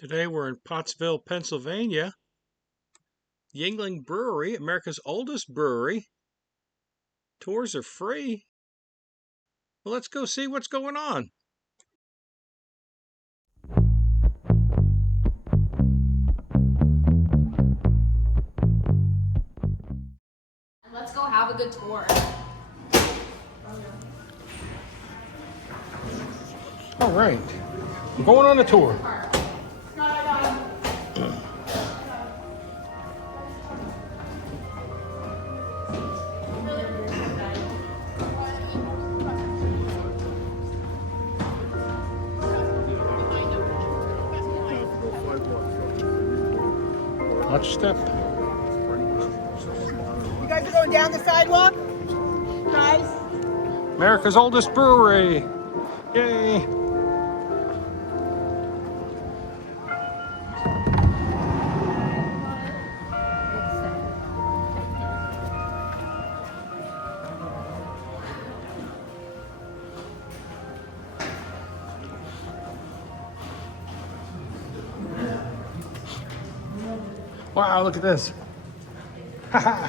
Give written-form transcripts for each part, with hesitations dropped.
Today we're in Pottsville, Pennsylvania. Yuengling Brewery, America's oldest brewery. Tours are free. Well, let's go see what's going on. Let's go have a good tour. All right, we're going on a tour. Watch step. You guys are going down the sidewalk? Guys? America's oldest brewery. Yay. Wow, look at this. Haha.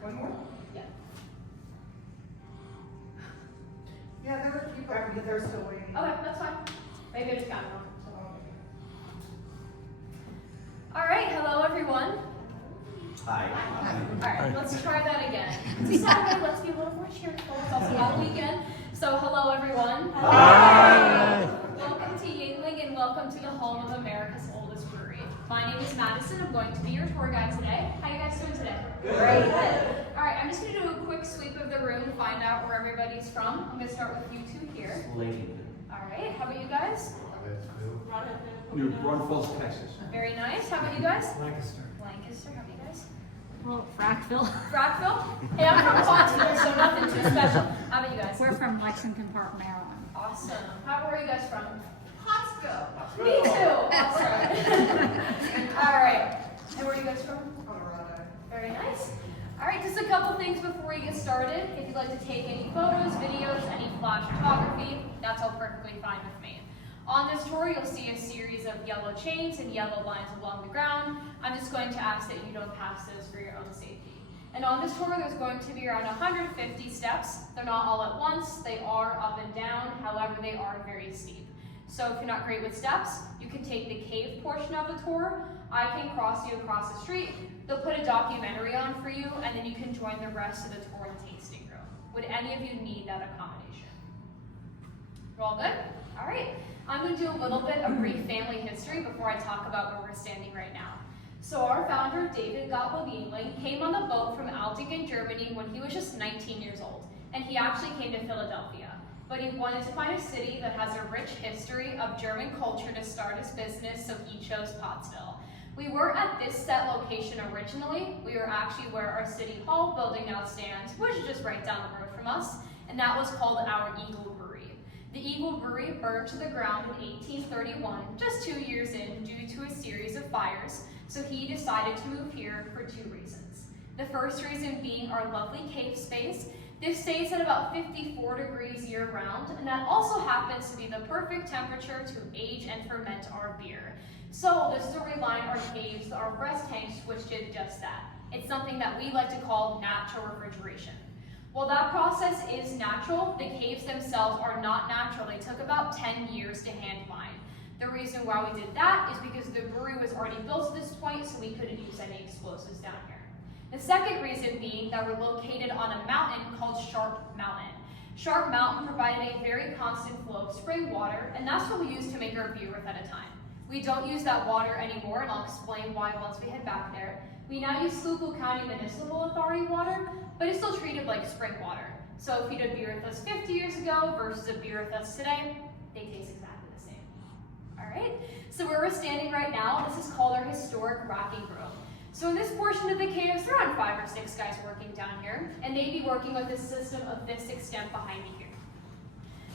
One more? Yeah. Yeah, there were people after, but they're still waiting. Okay, that's fine. Maybe I just got it wrong. All right, hello everyone. Hi. All right, let's try that again. It's Saturday, let's be a little more cheerful. It's also long weekend. So hello everyone. Hi. Welcome to Yuengling and welcome to the home of America's oldest brewery. My name is Madison. I'm going to be your tour guide today. How you guys doing today? Great. All right, I'm just going to do a quick sweep of the room, find out where everybody's from. I'm going to start with you two here. All right, how about you guys? New Braunfels, Texas. Very nice. How about you guys? Lancaster. Lancaster, how about you guys? Well, Frackville. Frackville? Hey, I'm from Pottsville, so nothing too special. How about you guys? We're from Lexington Park, Maryland. Awesome. Where are you guys from? Pottsville. Me too. Awesome. All right. And where are you guys from? Colorado. Very nice. All right, just a couple things before we get started. If you'd like to take any photos, videos, any flash photography, that's all perfectly fine with me. On this tour, you'll see a series of yellow chains and yellow lines along the ground. I'm just going to ask that you don't pass those for your own safety. And on this tour, there's going to be around 150 steps. They're not all at once. They are up and down. However, they are very steep. So if you're not great with steps, you can take the cave portion of the tour. I can cross you across the street. They'll put a documentary on for you, and then you can join the rest of the tour in the tasting room. Would any of you need that accommodation? We're all good? All right. I'm going to do a little bit of brief family history before I talk about where we're standing right now. So our founder, David Gottlieb Yuengling, came on the boat from Altingen, Germany when he was just 19 years old, and he actually came to Philadelphia. But he wanted to find a city that has a rich history of German culture to start his business, so he chose Pottsville. We were at this set location originally. We were actually where our city hall building now stands, which is just right down the road from us, and that was called our Eagle Brewery. The Eagle Brewery burned to the ground in 1831, just 2 years in, due to a series of fires, so he decided to move here for two reasons. The first reason being our lovely cave space. This stays at about 54 degrees year-round, and that also happens to be the perfect temperature to age and ferment our beer. So this is to rely on our caves, our press tanks, which did just that. It's something that we like to call natural refrigeration. While that process is natural, the caves themselves are not natural. They took about 10 years to hand mine. The reason why we did that is because the brewery was already built to this point, so we couldn't use any explosives down here. The second reason being that we're located on a mountain called Sharp Mountain. Sharp Mountain provided a very constant flow of spring water, and that's what we use to make our beer with at a time. We don't use that water anymore, and I'll explain why once we head back there. We now use Schuylkill County Municipal Authority water, but it's still treated like spring water. So if you did beer with us 50 years ago versus a beer with us today, they taste exactly the same. All right, so where we're standing right now, this is called our historic racking room. So in this portion of the caves, there are around 5 or 6 guys working down here, and they'd be working with a system of this extent behind me here.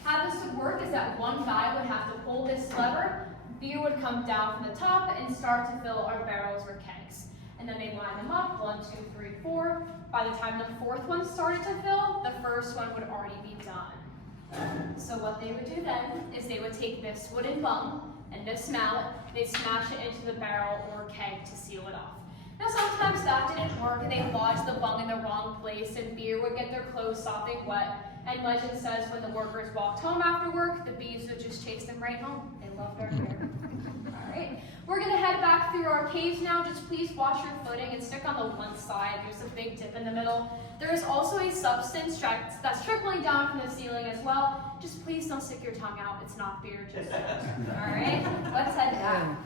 How this would work is that one guy would have to pull this lever, beer would come down from the top and start to fill our barrels or kegs. And then they line them up, 1, 2, 3, 4. By the time the 4th one started to fill, the 1st one would already be done. So what they would do then is they would take this wooden bung and this mallet, they'd smash it into the barrel or keg to seal it off. Now sometimes that didn't work and they lodged the bung in the wrong place and beer would get their clothes sopping wet. And legend says when the workers walked home after work, the bees would just chase them right home. They loved our beer. Alright, we're gonna head back through our caves now. Just please watch your footing and stick on the one side. There's a big dip in the middle. There is also a substance that's trickling down from the ceiling as well. Just please don't stick your tongue out. It's not beer, just alright, let's head back.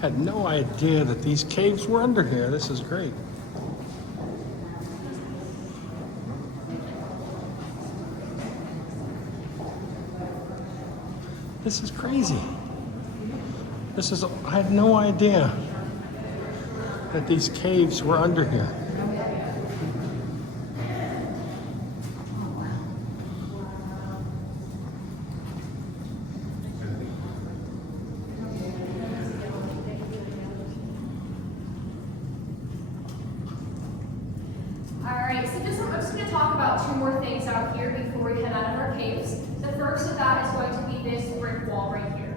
Had no idea that these caves were under here. This is great. This is crazy. I had no idea that these caves were under here. Alright, so I'm just going to talk about 2 more things out here before we head out of our caves. The first of that is going to be this brick wall right here.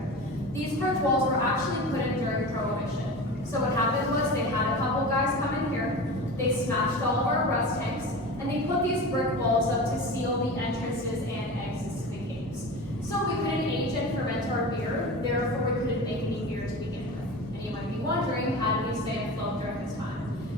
These brick walls were actually put in during Prohibition. So what happened was they had a couple guys come in here, they smashed all of our rest tanks, and they put these brick walls up to seal the entrances and exits to the caves. So we couldn't age and ferment our beer, therefore we couldn't make any beer to begin with. And you might be wondering, how did we stay afloat during this time?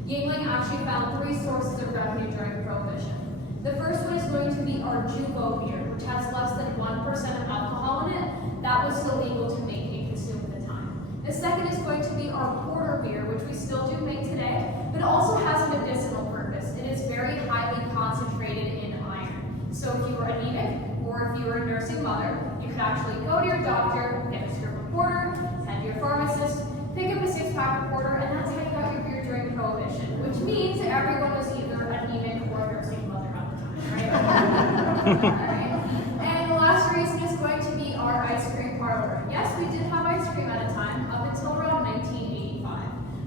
Yuengling actually found 3 sources of revenue during Prohibition. The first one is going to be our Jubo beer, which has less than 1% of alcohol in it. That was still legal to make and consume at the time. The second is going to be our porter beer, which we still do make today, but also has a medicinal purpose. It is very highly concentrated in iron. So if you were anemic, or if you were a nursing mother, you could actually go to your doctor, get a strip of porter, head to your pharmacist, pick up a 6-pack of porter, and that's how you got your beer during Prohibition, which means everyone was either anemic or a nursing mother at the time, right? Alright. And the last reason is going to be our ice cream parlor. Yes, we did have ice cream at a time, up until around 1985.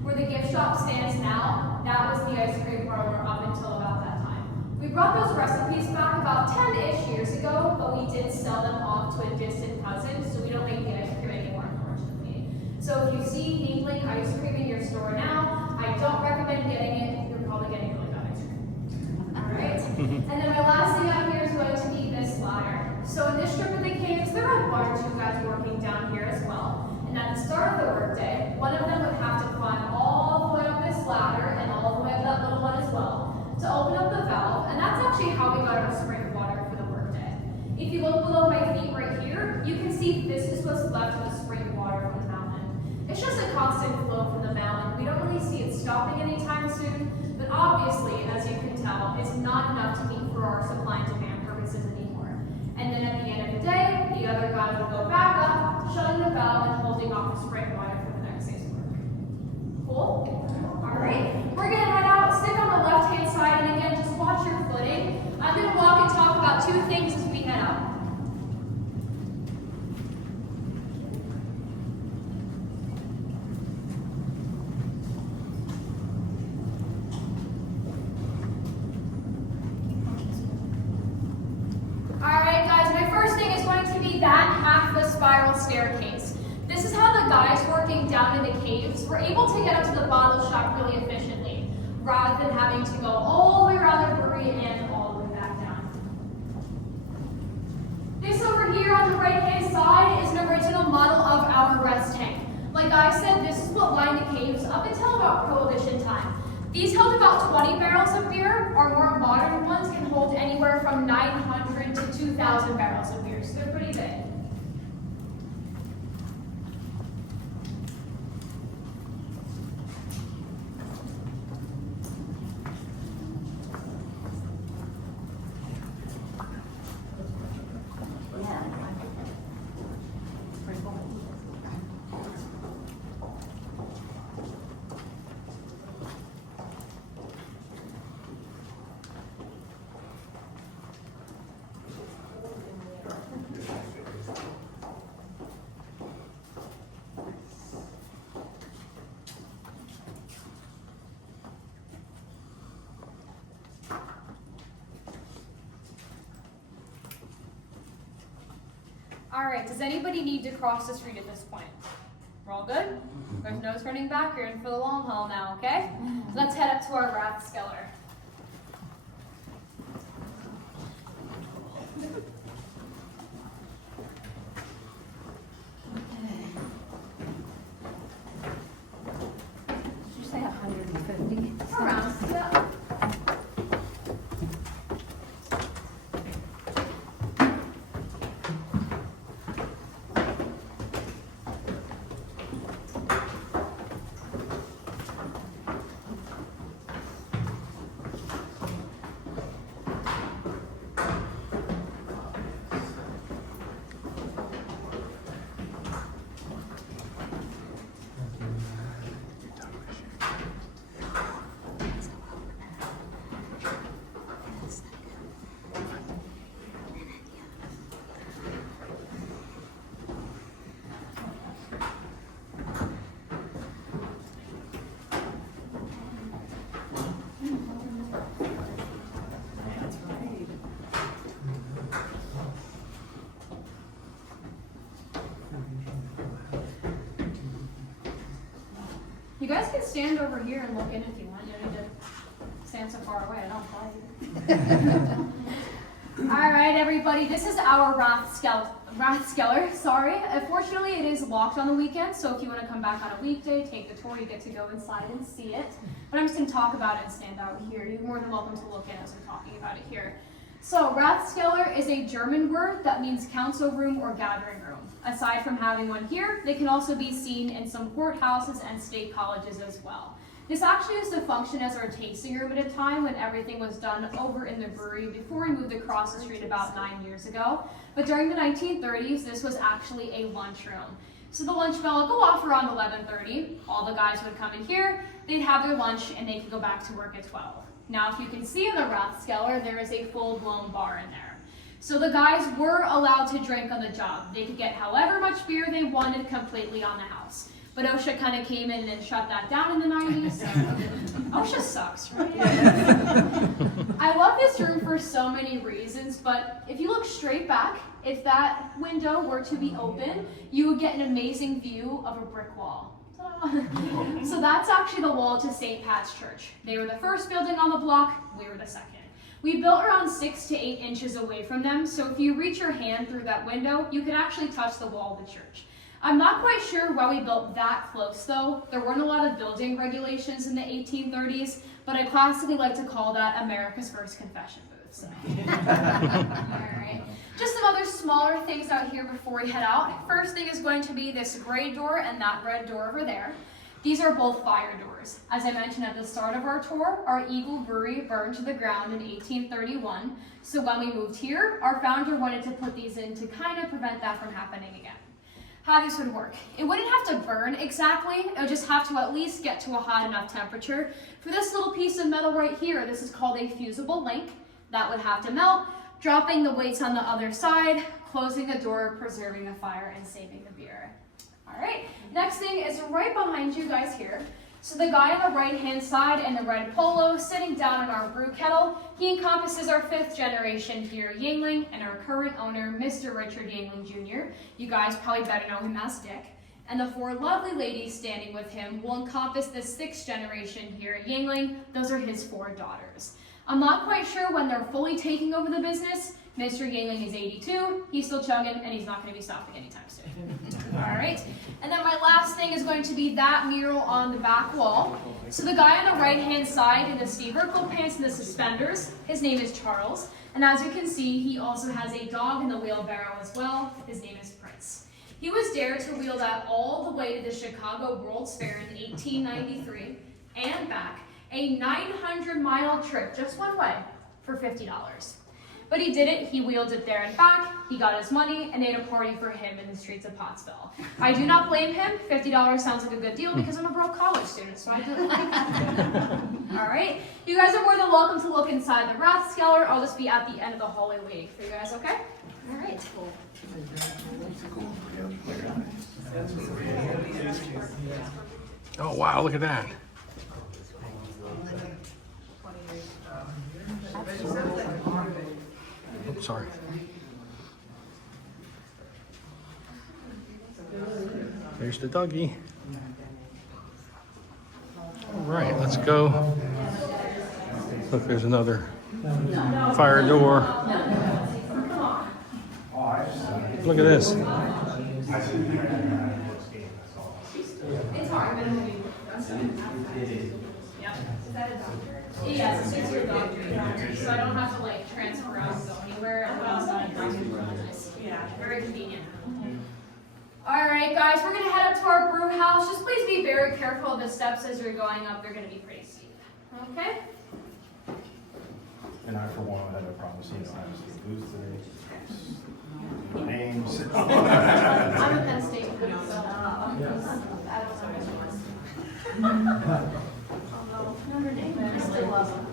Where the gift shop stands now, that was the ice cream parlor up until about that time. We brought those recipes back about 10-ish years ago, but we did sell them off to a distant cousin, so we don't make the ice cream anymore, unfortunately. So if you see Yuengling ice cream in your store now, I don't recommend getting it. You're probably getting really bad ice cream. Alright? And then my last thing out here is going to be this ladder. So in this strip of the caves, there are 1 or 2 guys working down here as well. And at the start of the workday, one of them would have to climb all the way up this ladder and all the way up that little one as well to open up the valve. And that's actually how we got our spring water for the workday. If you look below my feet right here, you can see this is what's left of the spring water from the mountain. It's just a constant flow from the mountain. We don't really see it stopping anytime soon, but obviously, as you can tell, it's not enough to meet for our supply and demand purposes anymore. And then at the end of the day, the other guy would go back up, shutting the valve and holding off the spring water for the next day's work. Cool? Alright, we're gonna head out, stick on the left-hand side, and again, just watch your footing. I'm gonna walk and talk about 2 things as we head out. spiral staircase. This is how the guys working down in the caves were able to get up to the bottle shop really efficiently, rather than having to go all the way around their brewery and all the way back down. This over here on the right-hand side is an original model of our rest tank. Like I said, this is what lined the caves up until about Prohibition time. These held about 20 barrels of beer. Our more modern ones can hold anywhere from 900 to 2,000 barrels of beer, so they're pretty big. All right, does anybody need to cross the street at this point? We're all good? There's no turning back, you're in for the long haul now, okay? So let's head up to our Rathskeller. Did you say 150? Around, yeah. You guys can stand over here and look in if you want. You don't need to stand so far away. I don't apply you. All right, everybody. This is our Rathskeller. Sorry. Unfortunately, it is locked on the weekend. So if you want to come back on a weekday, take the tour, you get to go inside and see it. But I'm just going to talk about it and stand out here. You're more than welcome to look in as I'm talking about it here. So Rathskeller is a German word that means council room or gathering room. Aside from having one here, they can also be seen in some courthouses and state colleges as well. This actually used to function as our tasting room at a time when everything was done over in the brewery before we moved across the street about 9 years ago. But during the 1930s, this was actually a lunchroom. So the lunch bell would go off around 11:30. All the guys would come in here, they'd have their lunch, and they could go back to work at 12. Now, if you can see in the Rathskeller, there is a full-blown bar in there. So the guys were allowed to drink on the job. They could get however much beer they wanted completely on the house. But OSHA kind of came in and shut that down in the 90s. OSHA sucks, right? I love this room for so many reasons, but if you look straight back, if that window were to be open, you would get an amazing view of a brick wall. So that's actually the wall to St. Pat's Church. They were the first building on the block, we were the second. We built around 6 to 8 inches away from them, so if you reach your hand through that window, you could actually touch the wall of the church. I'm not quite sure why we built that close though. There weren't a lot of building regulations in the 1830s, but I classically like to call that America's first confession booth. So. Alright. Just some other smaller things out here before we head out. First thing is going to be this gray door and that red door over there. These are both fire doors. As I mentioned at the start of our tour, our Eagle Brewery burned to the ground in 1831. So when we moved here, our founder wanted to put these in to kind of prevent that from happening again. How this would work. It wouldn't have to burn exactly, it would just have to at least get to a hot enough temperature. For this little piece of metal right here, this is called a fusible link. That would have to melt, dropping the weights on the other side, closing the door, preserving the fire, and saving the beer. All right, next thing is right behind you guys here. So the guy on the right-hand side in the red polo sitting down in our brew kettle, he encompasses our 5th generation here, Yuengling, and our current owner, Mr. Richard Yuengling Jr. You guys probably better know him as Dick. And the 4 lovely ladies standing with him will encompass the 6th generation here at Yuengling. Those are his 4 daughters. I'm not quite sure when they're fully taking over the business. Mr. Yuengling is 82, he's still chugging, and he's not going to be stopping anytime soon. All right, and then my last thing is going to be that mural on the back wall. So the guy on the right-hand side in the Steve Urkel pants and the suspenders, his name is Charles. And as you can see, he also has a dog in the wheelbarrow as well. His name is Prince. He was dared to wheel that all the way to the Chicago World's Fair in 1893 and back, a 900-mile trip just one way for $50. But he did it, he wheeled it there and back, he got his money, and they had a party for him in the streets of Pottsville. I do not blame him. $50 sounds like a good deal because I'm a broke college student, so I do like that. All right, you guys are more than welcome to look inside the Rathskeller. I'll just be at the end of the hallway waiting for you guys, okay? All right. Oh, wow, look at that. Oops, sorry. There's the doggy. All right, let's go. Look, there's another fire door. Look at this. Yes, it's your dog treat, so I don't have to like transfer out and go anywhere. And what else nice. Yeah, very convenient. All right, guys, we're gonna head up to our brew house. Just please be very careful of the steps as you're going up. They're gonna be pretty steep. Okay. And I, for one, have a promise you don't have to see booths today. Names. I'm a Penn State fan, so Notre Dame, I still love them.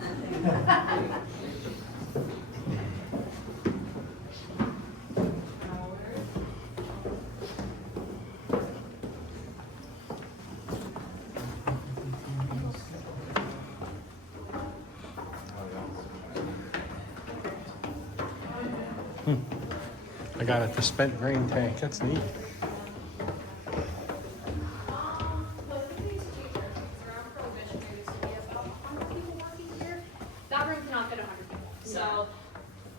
I got it, the spent grain tank. That's neat. That room cannot fit 100 people, so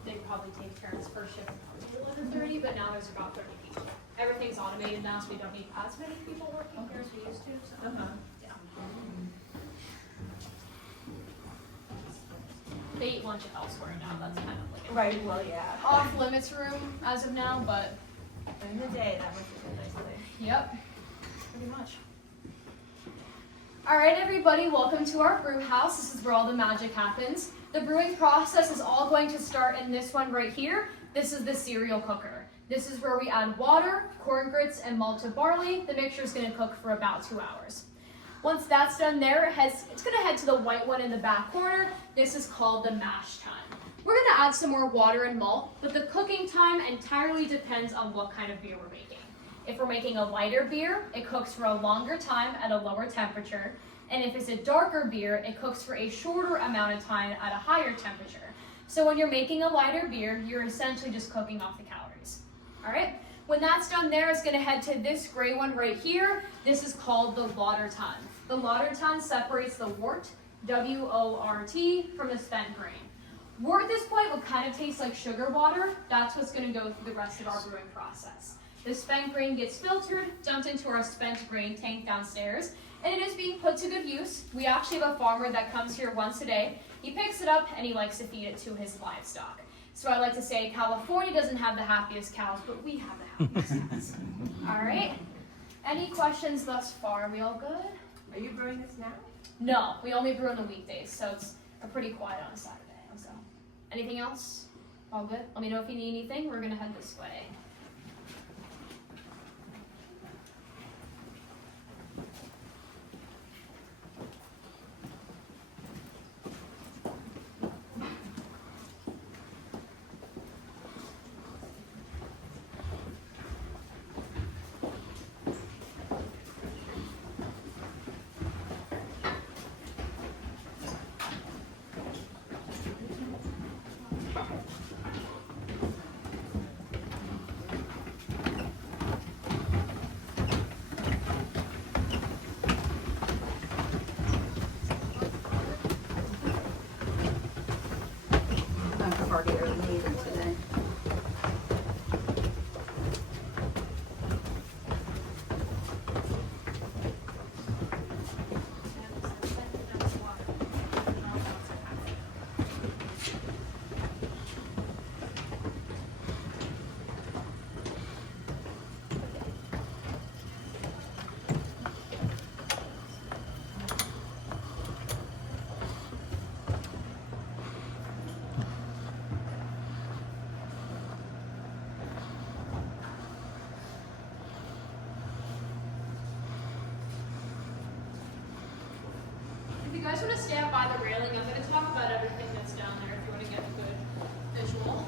they probably take turns first shift probably 11:30, but now there's about 30 people. Everything's automated now, so we don't need as many people working here as we used to. So yeah. They eat lunch elsewhere now. That's kind of like a Right, well, yeah. off limits room as of now, but During the day, that must be a nice place. yep, pretty much. All right, everybody, welcome to our brew house. This is where all the magic happens. The brewing process is all going to start in this one right here. This is the cereal cooker. This is where we add water, corn grits, and malted barley. The mixture is going to cook for about 2 hours. Once that's done there, it's going to head to the white one in the back corner. This is called the mash time. We're going to add some more water and malt, but the cooking time entirely depends on what kind of beer we're making. If we're making a lighter beer, it cooks for a longer time at a lower temperature. And if it's a darker beer, it cooks for a shorter amount of time at a higher temperature. So when you're making a lighter beer, you're essentially just cooking off the calories. All right? When that's done there, it's going to head to this gray one right here. This is called the lauter ton. The lauter ton separates the wort, W-O-R-T, from the spent grain. Wort at this point will kind of taste like sugar water. That's what's going to go through the rest of our brewing process. The spent grain gets filtered, dumped into our spent grain tank downstairs, and it is being put to good use. We actually have a farmer that comes here once a day. He picks it up and he likes to feed it to his livestock. So I like to say California doesn't have the happiest cows, but we have the happiest cows. All right. Any questions thus far? Are we all good? Are you brewing this now? No, we only brew on the weekdays, so it's pretty quiet on a Saturday. So, anything else? All good? Let me know if you need anything. We're gonna head this way. I'm hardly ever leaving today. If you guys want to stand by the railing, I'm going to talk about everything that's down there if you want to get a good visual.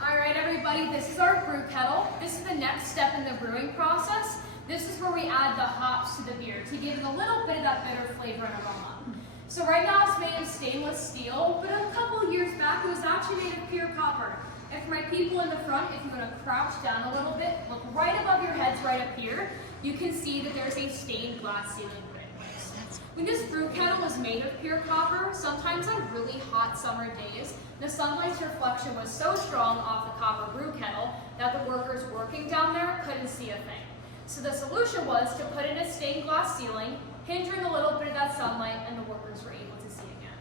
Alright everybody, this is our brew kettle. This is the next step in the brewing process. This is where we add the hops to the beer to give it a little bit of that bitter flavor and aroma. So right now it's made of stainless steel, but a couple years back it was actually made of pure copper. And for my people in the front, if you want to crouch down a little bit, look right above your heads right up here, you can see that there's a stained glass ceiling put in place. When this brew kettle was made of pure copper, sometimes on really hot summer days, the sunlight's reflection was so strong off the copper brew kettle that the workers working down there couldn't see a thing. So the solution was to put in a stained glass ceiling, hindering a little bit of that sunlight, and the workers were able to see again.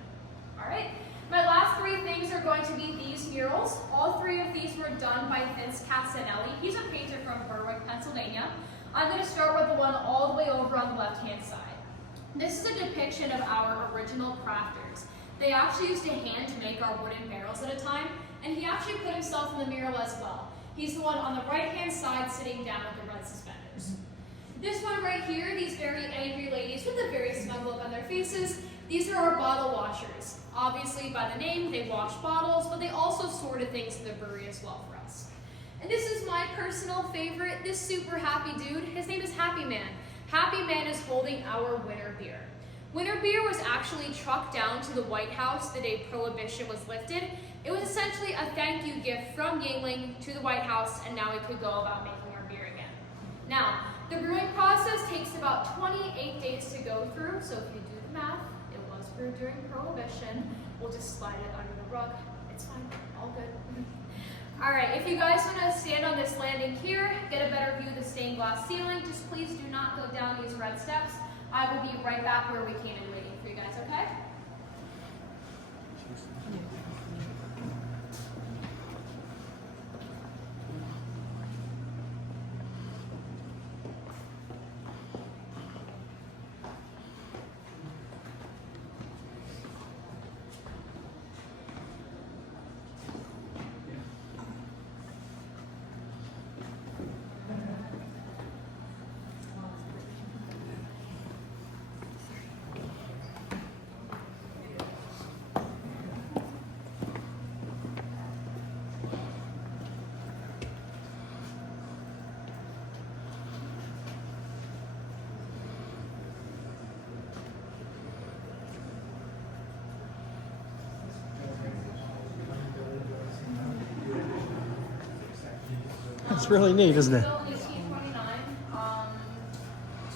All right, my last three things are going to be these murals. All three of these were done by Vince Casanelli. He's a painter from Berwick, Pennsylvania. I'm going to start with the one all the way over on the left-hand side. This is a depiction of our original crafters. They actually used to hand make our wooden barrels at a time, and he actually put himself in the mural as well. He's the one on the right-hand side sitting down with the red suspenders. This one right here, these very angry ladies with a very smug look on their faces, these are our bottle washers. Obviously, by the name, they wash bottles, but they also sorted things in the brewery as well for us. And this is my personal favorite, this super happy dude. His name is Happy Man. Happy Man is holding our winter beer. Winter beer was actually trucked down to the White House the day Prohibition was lifted. It was essentially a thank you gift from Yuengling to the White House, and now we could go about making our beer again. Now, the brewing process takes about 28 days to go through, so if you do the math, it was brewed during Prohibition. We'll just slide it under the rug. It's fine, all good. All right, if you guys want to stand on this landing here, get a better view of the stained glass ceiling, just please do not go down these red steps. I will be right back where we came in waiting for you guys, okay? It's really neat, isn't it? Built in 1829.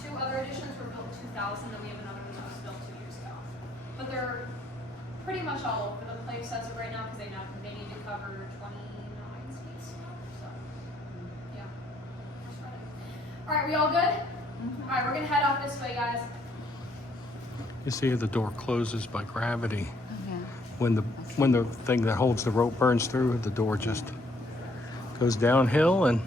Two other editions were built in 2000, and we have another one that was built 2 years ago. But they're pretty much all over the place as of right now because they need to cover 29 states now. So, yeah. All right, we all good? All right, we're gonna head out this way, guys. You see the door closes by gravity. Yeah. When the thing that holds the rope burns through, the door just goes downhill and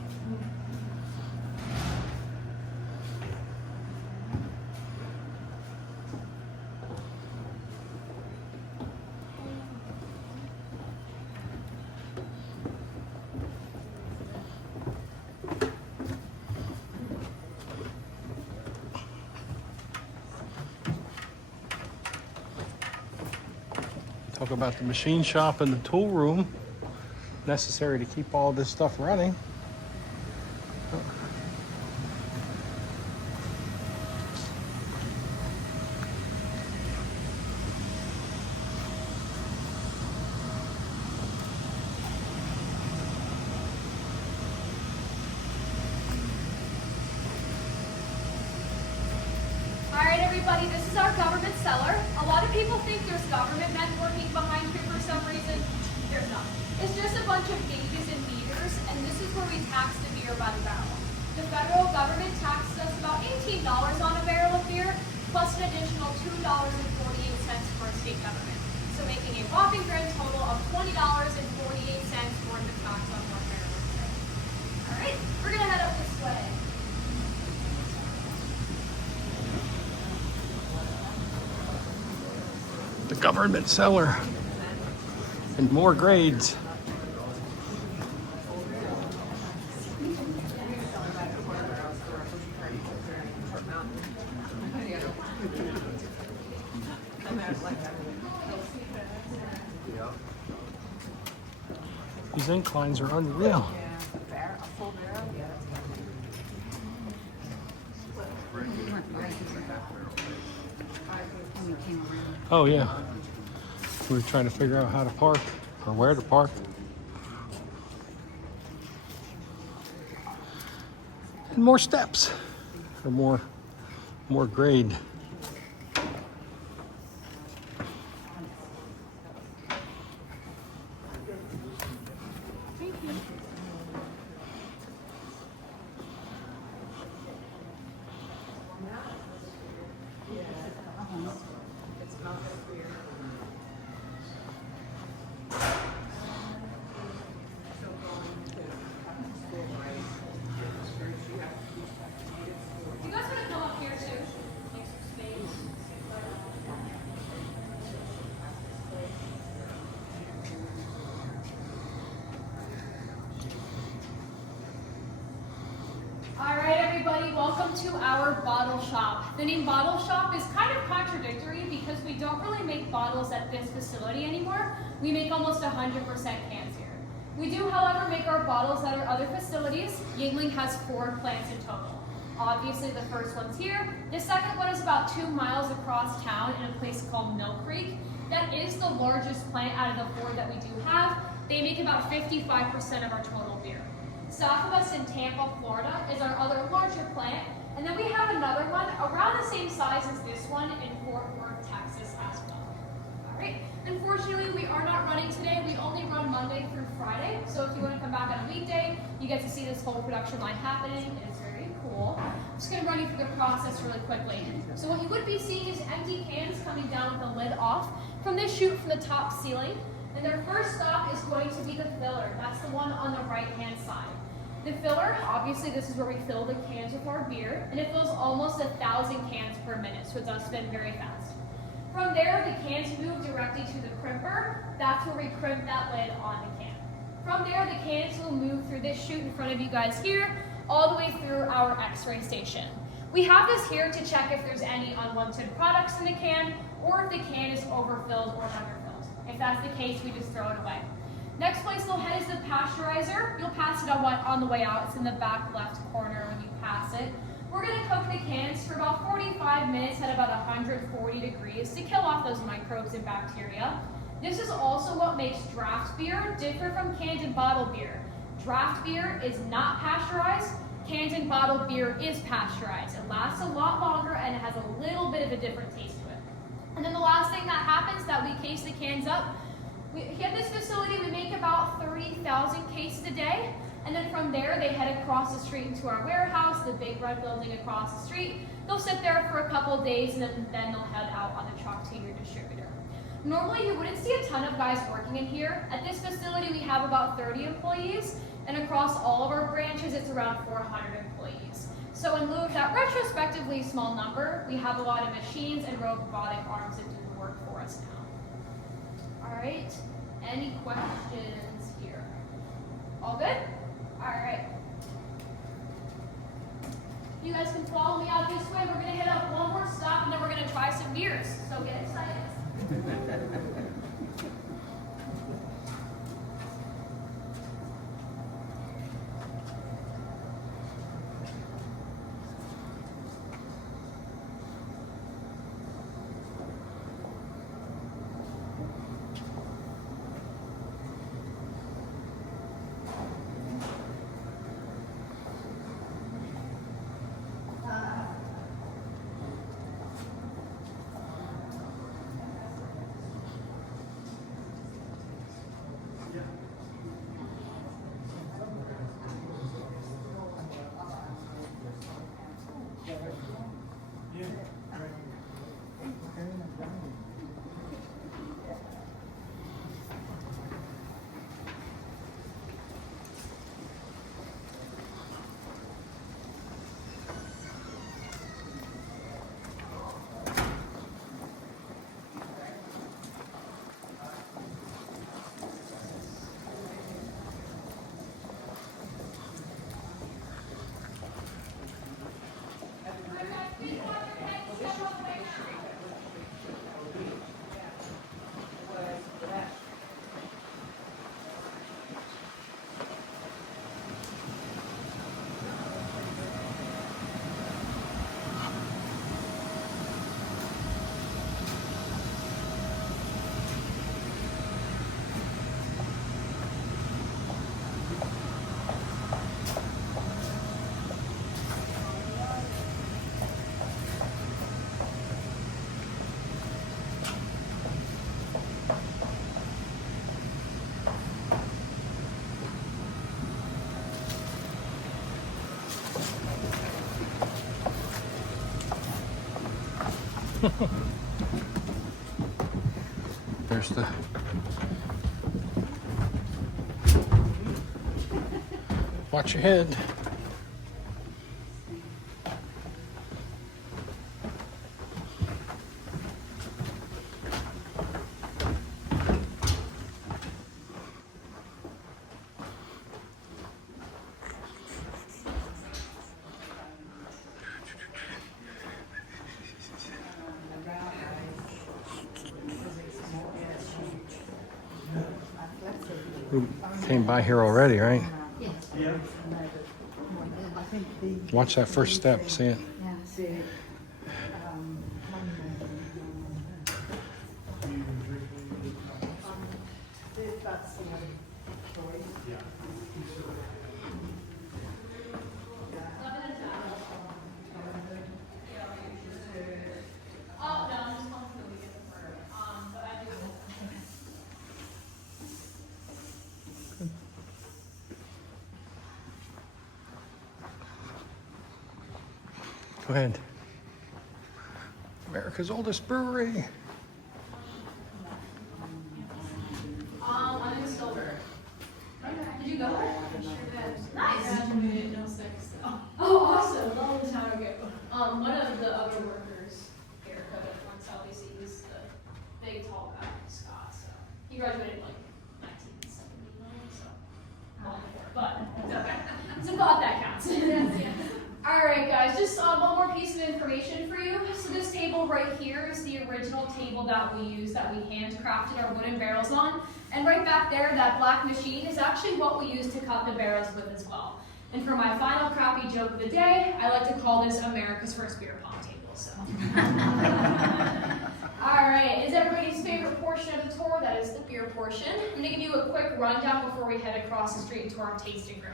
talk talk about the machine shop and the tool room necessary to keep all this stuff running. Alright everybody, this is our government cellar. A lot of people think there's government men working behind here for some reason. There's not. It's just a bunch of gauges and meters, and this is where we tax the beer by the barrel. The federal government taxes us about $18 on a barrel of beer, plus an additional $2.48 for a state government. So making a whopping grand total of $20.48 worth of tax on one barrel of beer. Alright, we're gonna head up this way. The government cellar and more grades. These inclines are unreal. Oh yeah. We were trying to figure out how to park or where to park. And more steps or more grade. You guys want to come up here too? Make some space. Alright everybody, welcome to our bottle shop. The name bottle shop is kind of contradictory because we don't really make bottles at this facility anymore. We make almost 100% cans here. We do, however, make our bottles at our other facilities. Yuengling has 4 plants in total. Obviously the first one's here. The second one is about 2 miles across town in a place called Mill Creek. That is the largest plant out of the 4 that we do have. They make about 55% of our total beer. South of us in Tampa, Florida is our other larger plant. And then we have another one around the same size as this one in Fort Worth, Texas as well. Alright, unfortunately we are not running today. We only run Monday through Friday. So if you want to come back on a weekday, you get to see this whole production line happening. It is very cool. I'm just going to run you through the process really quickly. So what you would be seeing is empty cans coming down with the lid off from this chute from the top ceiling. And their first stop is going to be the filler. That's the one on the right hand side. The filler, obviously this is where we fill the cans with our beer, and it fills almost 1,000 cans per minute, so it does spin very fast. From there, the cans move directly to the crimper. That's where we crimp that lid on the can. From there, the cans will move through this chute in front of you guys here, all the way through our X-ray station. We have this here to check if there's any unwanted products in the can, or if the can is overfilled or underfilled. If that's the case, we just throw it away. Next place we'll head is the pasteurizer. You'll pass it on the way out. It's in the back left corner when you pass it. We're going to cook the cans for about 45 minutes at about 140 degrees to kill off those microbes and bacteria. This is also what makes draft beer different from canned and bottled beer. Draft beer is not pasteurized. Canned and bottled beer is pasteurized. It lasts a lot longer and it has a little bit of a different taste to it. And then the last thing that happens is that we case the cans up. At this facility, we make about 30,000 cases a day, and then from there, they head across the street into our warehouse, the big red building across the street. They'll sit there for a couple of days, and then they'll head out on the truck to your distributor. Normally, you wouldn't see a ton of guys working in here. At this facility, we have about 30 employees, and across all of our branches, it's around 400 employees. So in lieu of that retrospectively small number, we have a lot of machines and robotic arms that do the work for us now. All right, any questions here? All good? All right. You guys can follow me out this way. We're gonna hit up one more stop and then we're gonna try some beers. So get excited. There's the watch your head. We came by here already, right? Yeah. Watch that first step, see it? Oh, no, I'm just calling for the weekend for, but I do. Go ahead. America's oldest brewery. I'm in Silver. Did you go? Nice. Graduated in 06, so. Oh, awesome. Long time ago. One of the other workers here at Southeast is the big tall guy, Scott. So he graduated like 1979, so long before. But it's okay. It's a thought that counts. Yes. All right, guys. Just one more piece of information for you. So this table right here is the original table that we use, that we handcrafted our wooden barrels on. And right back there, that black machine is actually what we use to cut the barrels with as well. And for my final crappy joke of the day, I like to call this America's first beer pong table. So, all right, is everybody's favorite portion of the tour? That is the beer portion. I'm going to give you a quick rundown before we head across the street into our tasting room.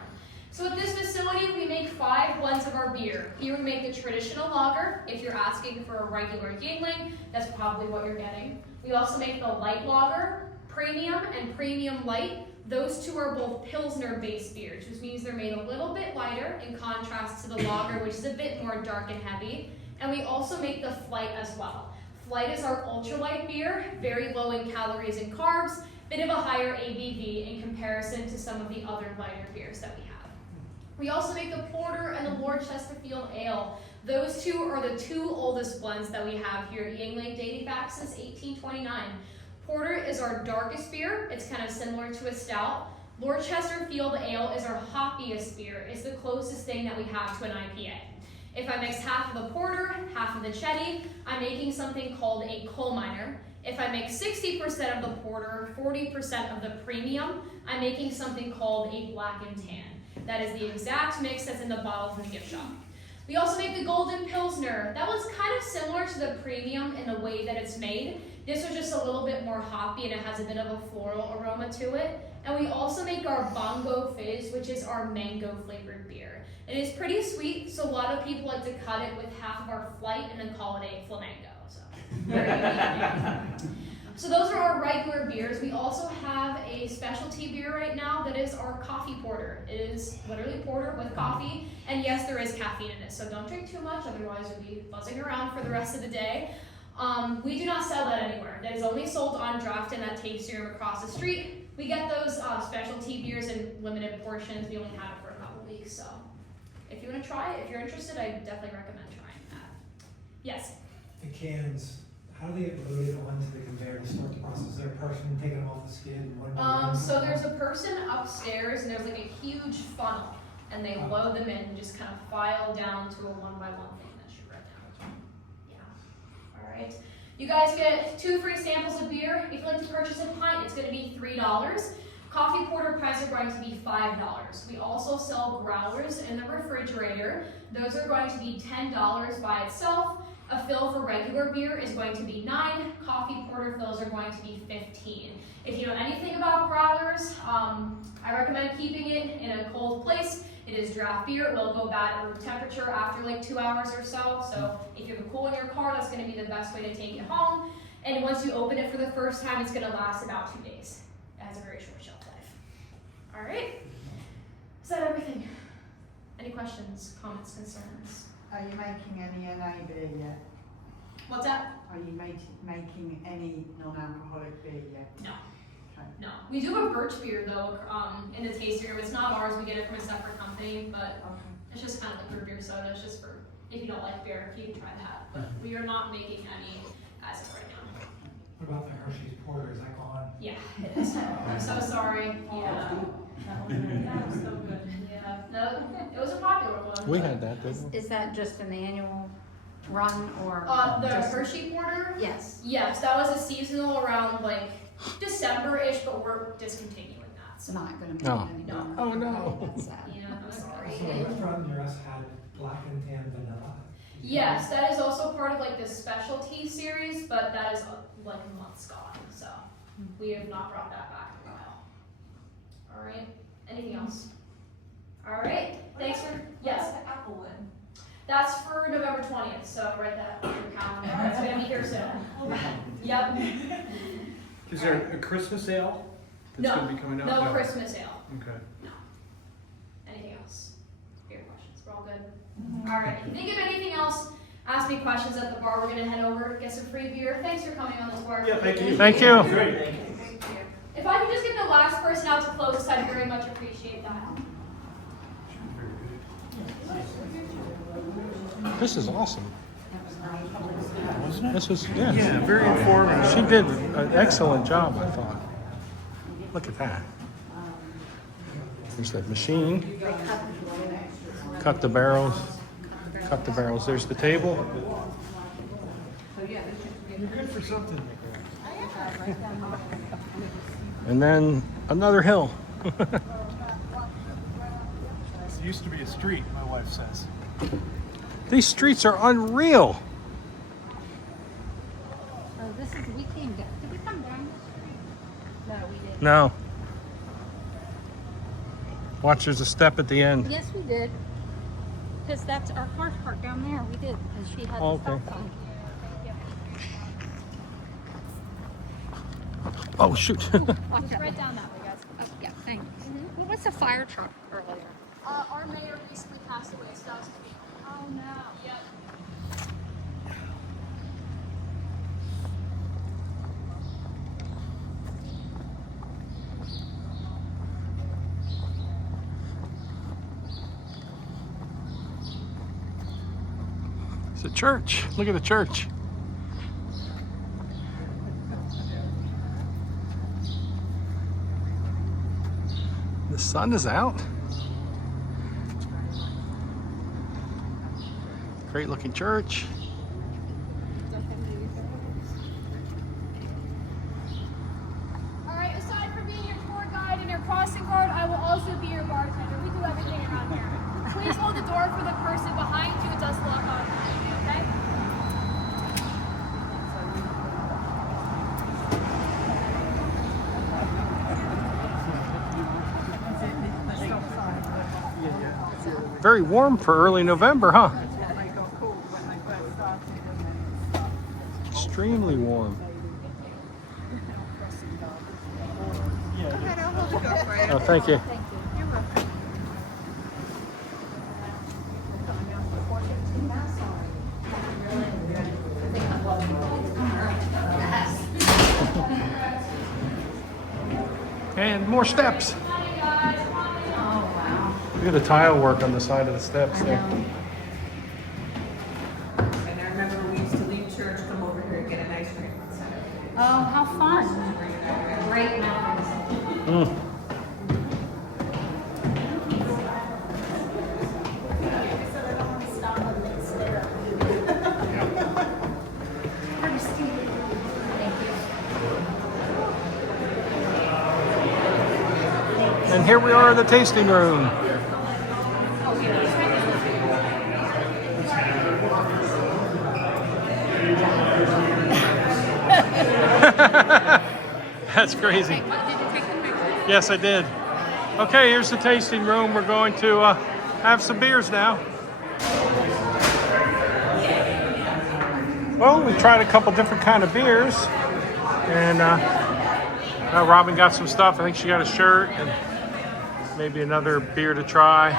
So at this facility, we make 5 blends of our beer. Here we make the traditional lager. If you're asking for a regular Yuengling, that's probably what you're getting. We also make the light lager, premium, and premium light. Those two are both Pilsner-based beers, which means they're made a little bit lighter in contrast to the lager, which is a bit more dark and heavy. And we also make the Flight as well. Flight is our ultralight beer, very low in calories and carbs, bit of a higher ABV in comparison to some of the other lighter beers that we have. We also make the Porter and the Lord Chesterfield Ale. Those two are the 2 oldest blends that we have here at Yuengling, dating back since 1829. Porter is our darkest beer. It's kind of similar to a stout. Lord Chesterfield Ale is our hoppiest beer. It's the closest thing that we have to an IPA. If I mix half of the porter, half of the chetty, I'm making something called a coal miner. If I make 60% of the porter, 40% of the premium, I'm making something called a black and tan. That is the exact mix that's in the bottle from the gift shop. We also make the Golden Pilsner. That one's kind of similar to the premium in the way that it's made. This was just a little bit more hoppy and it has a bit of a floral aroma to it. And we also make our Bongo Fizz, which is our mango flavored beer. It is pretty sweet, so a lot of people like to cut it with half of our Flight and then call it a flamenco. So, very unique. So those are our regular beers. We also have a specialty beer right now that is our coffee porter. It is literally porter with coffee, and yes, there is caffeine in it, so don't drink too much, otherwise you'll be buzzing around for the rest of the day. We do not sell that anywhere. That is only sold on draft in that tasting room across the street. We get those specialty beers in limited portions. We only have it for a couple weeks, so if you want to try it, if you're interested, I definitely recommend trying that. Yes? The cans, how do they get loaded onto the conveyor to start the process? Is there a person taking them off the skid? And one by one? So there's a person upstairs and there's like a huge funnel and they load them in and just kind of file down to a one-by-one thing that you write down. Yeah. All right. You guys get 2 free samples of beer. If you'd like to purchase a pint, it's going to be $3. Coffee porter price are going to be $5. We also sell growlers in the refrigerator. Those are going to be $10 by itself. A fill for regular beer is going to be $9. Coffee porter fills are going to be $15. If you know anything about growlers, I recommend keeping it in a cold place. It is draft beer. It will go bad at room temperature after like 2 hours or so. So if you have a cool in your car, that's going to be the best way to take it home. And once you open it for the first time, it's going to last about 2 days. It has a very short shelf life. All right. Is that everything? Any questions, comments, concerns? Are you making any NAB yet? What's that? Are you making any non-alcoholic beer yet? No. Okay. No. We do have birch beer though, in the tasting room. It's not ours, we get it from a separate company, but Okay. it's just kind of like root beer soda. It's just for, if you don't like beer, you can try that. But we are not making any as of right now. What about the Hershey's Porter, is that gone? Yeah, it is. I'm so sorry. Yeah. That was so good. Yeah. No, it was a popular one. We had that, didn't we? Is that just an annual run or? The just- Hershey Porter? Yes. Yes, that was a seasonal around like December-ish, but we're discontinuing that. It's So. not gonna be No. anymore. Oh, no. That's sad. Yeah, I'm sorry. So the restaurant near us had black and tan vanilla. Yes, that is also part of like the specialty series, but that is like months gone, so we have not brought that back in a while. All right, anything else? All right, thanks for, yes. The apple one. That's for November 20th, so write that on your calendar. It's gonna be here soon. Yep. Is there a Christmas ale that's No, gonna be coming out? no Christmas ale. Okay. Anything else? Beer questions, we're all good? All right, if you think of anything else, ask me questions at the bar. We're gonna head over, get some free beer. Thanks for coming on this bar. Yeah, thank you. Thank you. Great. If I could just get the last person out to close this, I'd very much appreciate that. This is awesome. This was, Yeah, very informative. She did an excellent job, I thought. Look at that. There's that machine. Cut the barrels. Cut the barrels. There's the table. You're good for something like that. And then another hill. It used to be a street, my wife says. These streets are unreal. Oh, this is, we came down, did we come down the street? No, we didn't. No. Watch, there's a step at the end. Yes, we did. Because that's our car's parked down there, we did, because she had Oh, the okay. stop sign. Oh, shoot. Watch Just out. right down that way, guys. Oh, yeah, thanks. What was the fire truck earlier? Our mayor recently passed away, so that was a funeral. Oh no. Yep. It's a church. Look at the church. The sun is out. Great looking church. All right, aside from being your tour guide and your crossing guard, I will also be your bartender. We do everything around here. Please hold the door for the person behind you. It does lock automatically, okay? Very warm for early November, huh? Extremely warm. Oh, thank you. And more steps. Look at the tile work on the side of the steps there. And I remember we used to leave church, come over here and get an ice cream on Saturday. Oh, how fun. Great memories. And here we are in the tasting room. That's crazy. Yes, I did. Okay, here's the tasting room. We're going to have some beers now. Well, we tried a couple different kind of beers, and Robin got some stuff. I think she got a shirt and maybe another beer to try.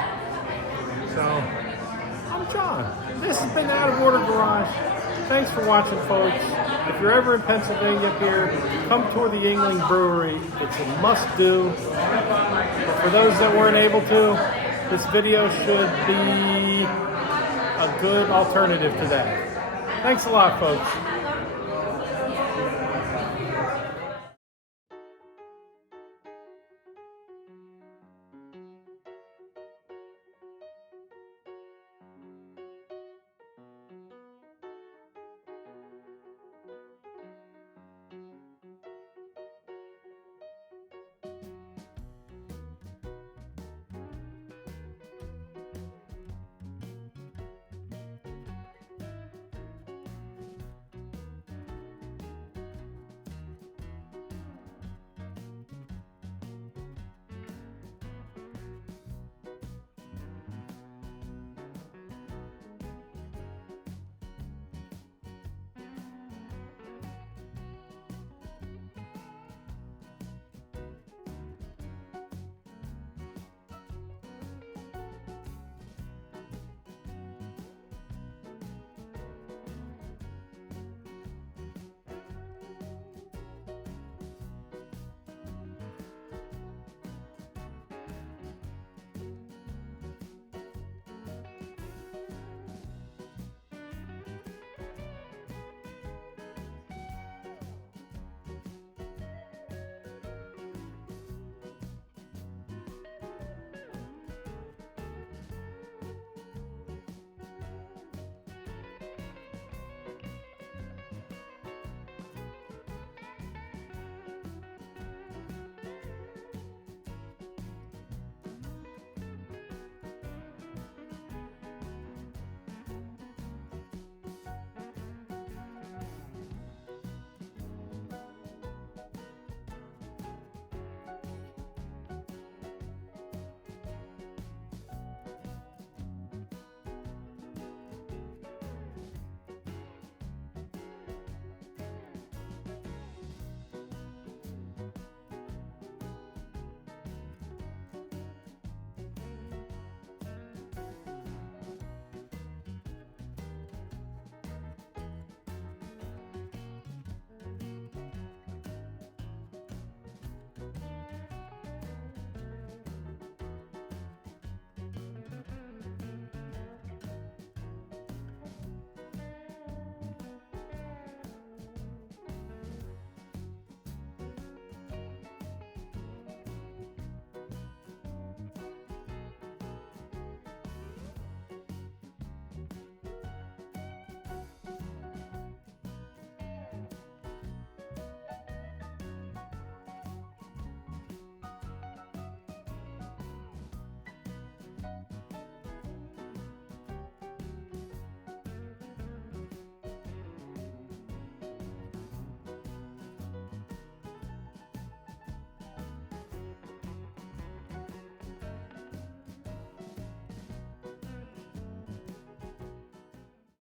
So, I'm John. This has been Out of Order Garage. Thanks for watching, folks. If you're ever in Pennsylvania up here, come tour the Yuengling Brewery. It's a must-do. But for those that weren't able to, this video should be a good alternative to that. Thanks a lot, folks.